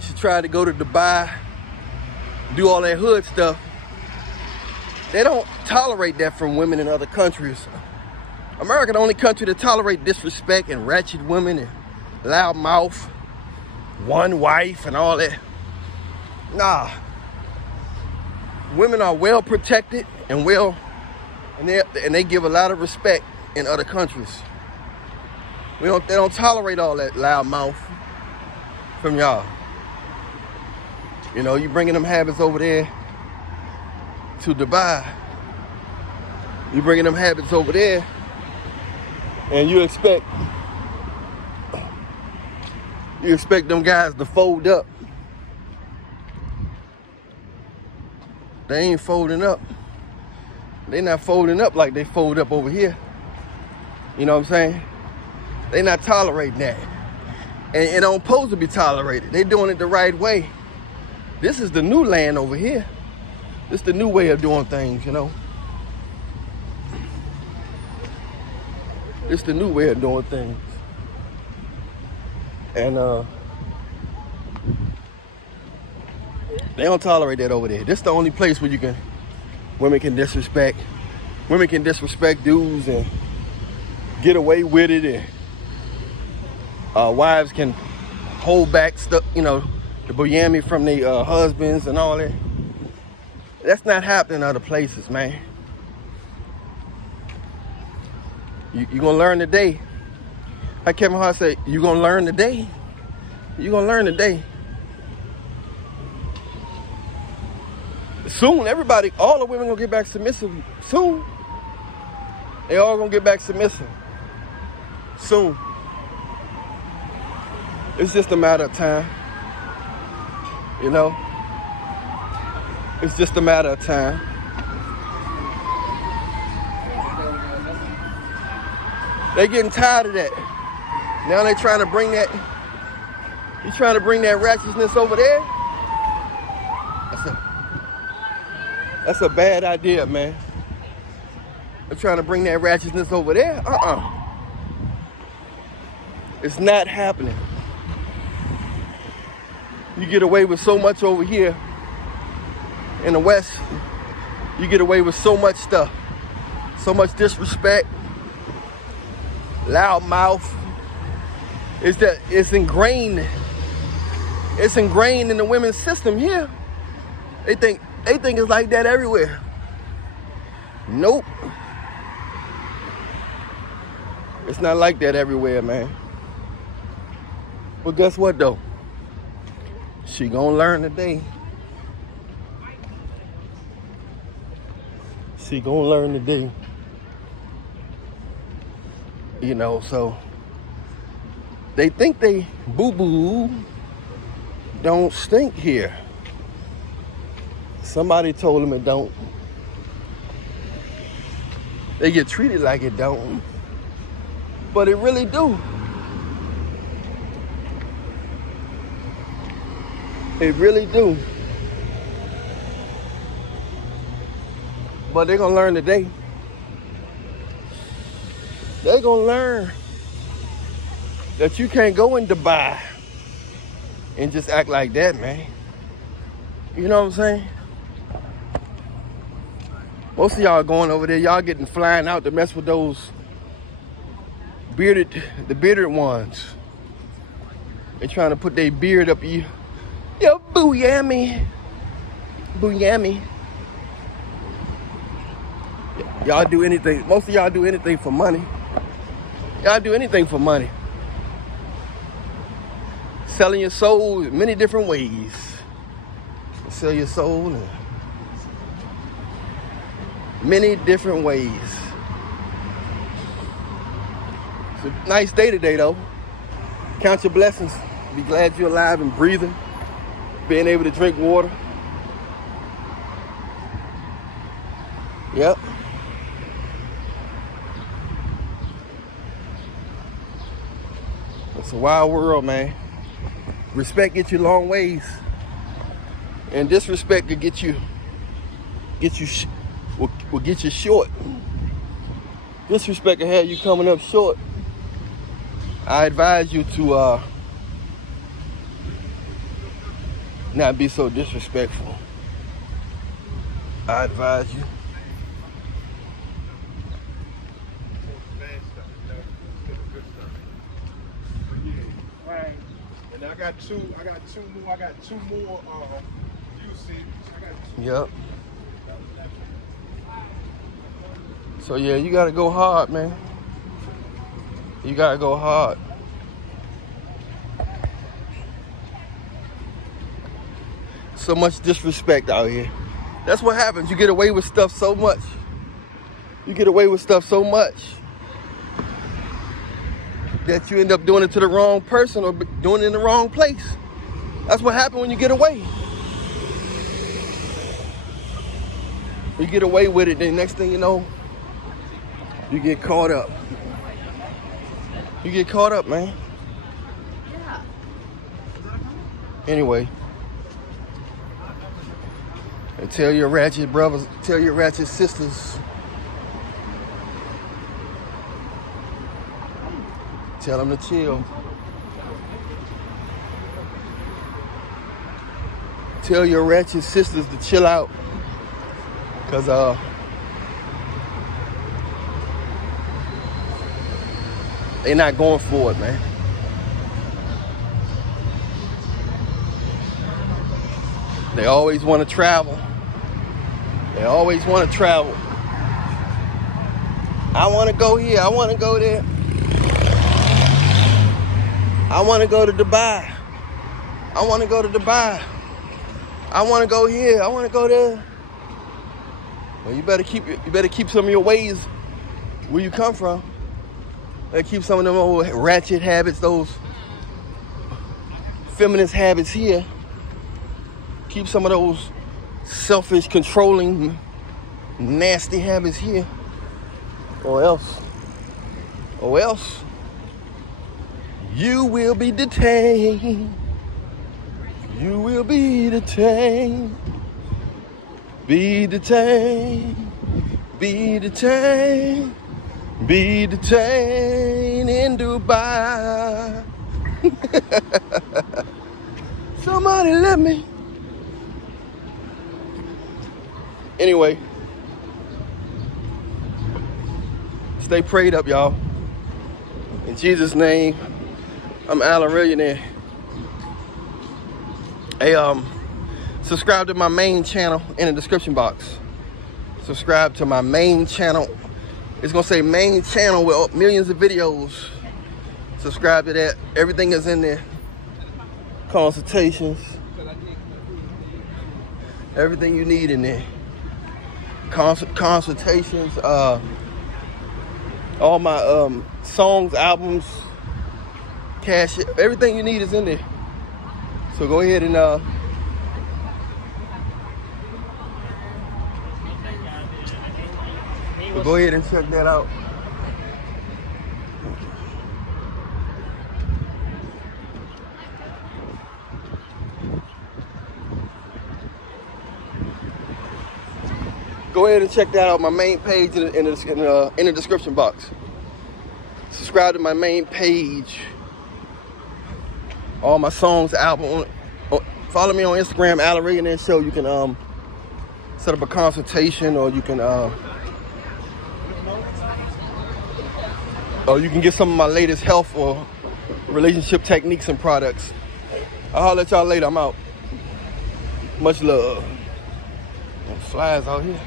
she tried to go to Dubai, do all that hood stuff. They don't tolerate that from women in other countries. America, the only country to tolerate disrespect and ratchet women and loud mouth, one wife and all that. Nah. Women are well protected and they give a lot of respect in other countries. They don't tolerate all that loud mouth from y'all. You know, you bringing them habits over there to Dubai. You bringing them habits over there, and you expect them guys to fold up. They ain't folding up. They not folding up like they fold up over here. You know what I'm saying? They not tolerating that. And it don't supposed to be tolerated. They doing it the right way. This is the new land over here. This is the new way of doing things, you know. It's the new way of doing things. And they don't tolerate that over there. This is the only place where women can disrespect dudes and get away with it, and wives can hold back stuff, you know, the boyami from their husbands and all that. That's not happening in other places, man. You're gonna learn today. Like Kevin Hart said, you're gonna learn today. You're gonna learn today. Soon, all the women gonna get back submissive. Soon. They all gonna get back submissive. Soon. It's just a matter of time. You know? It's just a matter of time. They getting tired of that. Now they trying to bring that. You trying to bring that ratchetness over there? That's a bad idea, man. They're trying to bring that ratchetness over there? It's not happening. You get away with so much over here in the West. You get away with so much stuff. So much disrespect. Loud mouth. It's ingrained. It's ingrained in the women's system here. They think it's like that everywhere. Nope. It's not like that everywhere, man. But guess what though? She gonna learn today. She gonna learn today. You know, so they think they boo-boo don't stink here. Somebody told them it don't. They get treated like it don't. But it really do. It really do. But they're gonna learn today. They're gonna learn that you can't go in Dubai and just act like that, man. You know what I'm saying? Most of y'all going over there, y'all getting flying out to mess with those the bearded ones. They trying to put their beard up you. Yo, boo-yammy. Boo-yammy. Y'all do anything. Most of y'all do anything for money. Y'all do anything for money. Selling your soul in many different ways. Sell your soul in many different ways. It's a nice day today, though. Count your blessings. Be glad you're alive and breathing. Being able to drink water. Yep. It's a wild world, man. Respect gets you long ways, and disrespect could will get you short. Disrespect will have you coming up short. I advise you to not be so disrespectful. I advise you. Right. And I got two more UCs. Yep. So yeah, you gotta go hard, man. You gotta go hard. So much disrespect out here. That's what happens. You get away with stuff so much. You get away with stuff so much that you end up doing it to the wrong person or doing it in the wrong place. That's what happens when you get away. You get away with it, then next thing you know, you get caught up. You get caught up, man. Yeah. Anyway. And tell your ratchet brothers, tell your ratchet sisters. Tell them to chill. Tell your ratchet sisters to chill out. Cause they're not going for it, man. They always want to travel. They always want to travel. I want to go here. I want to go there. I want to go to Dubai. I want to go to Dubai. I want to go here. I want to go there. Well, you better keep some of your ways where you come from. Better keep some of them old ratchet habits, those feminist habits here. Keep some of those selfish, controlling, nasty habits here. Or else, you will be detained. You will be detained. Be detained. Be detained. Be detained in Dubai. Somebody let me. Anyway, stay prayed up, y'all. In Jesus' name, I'm Allan Reallionaire. Hey, subscribe to my main channel in the description box. Subscribe to my main channel. It's gonna say main channel with millions of videos. Subscribe to that. Everything is in there. Consultations. Everything you need in there. Consultations. All my songs, albums, cash, everything you need is in there. So go ahead and check that out. Go ahead and check that out. My main page in the description box. Subscribe to my main page. All my songs, album. Follow me on Instagram, Allan Reallionaire Show. You can set up a consultation, or you can get some of my latest health or relationship techniques and products. I'll holler at y'all later. I'm out. Much love. Flies out here.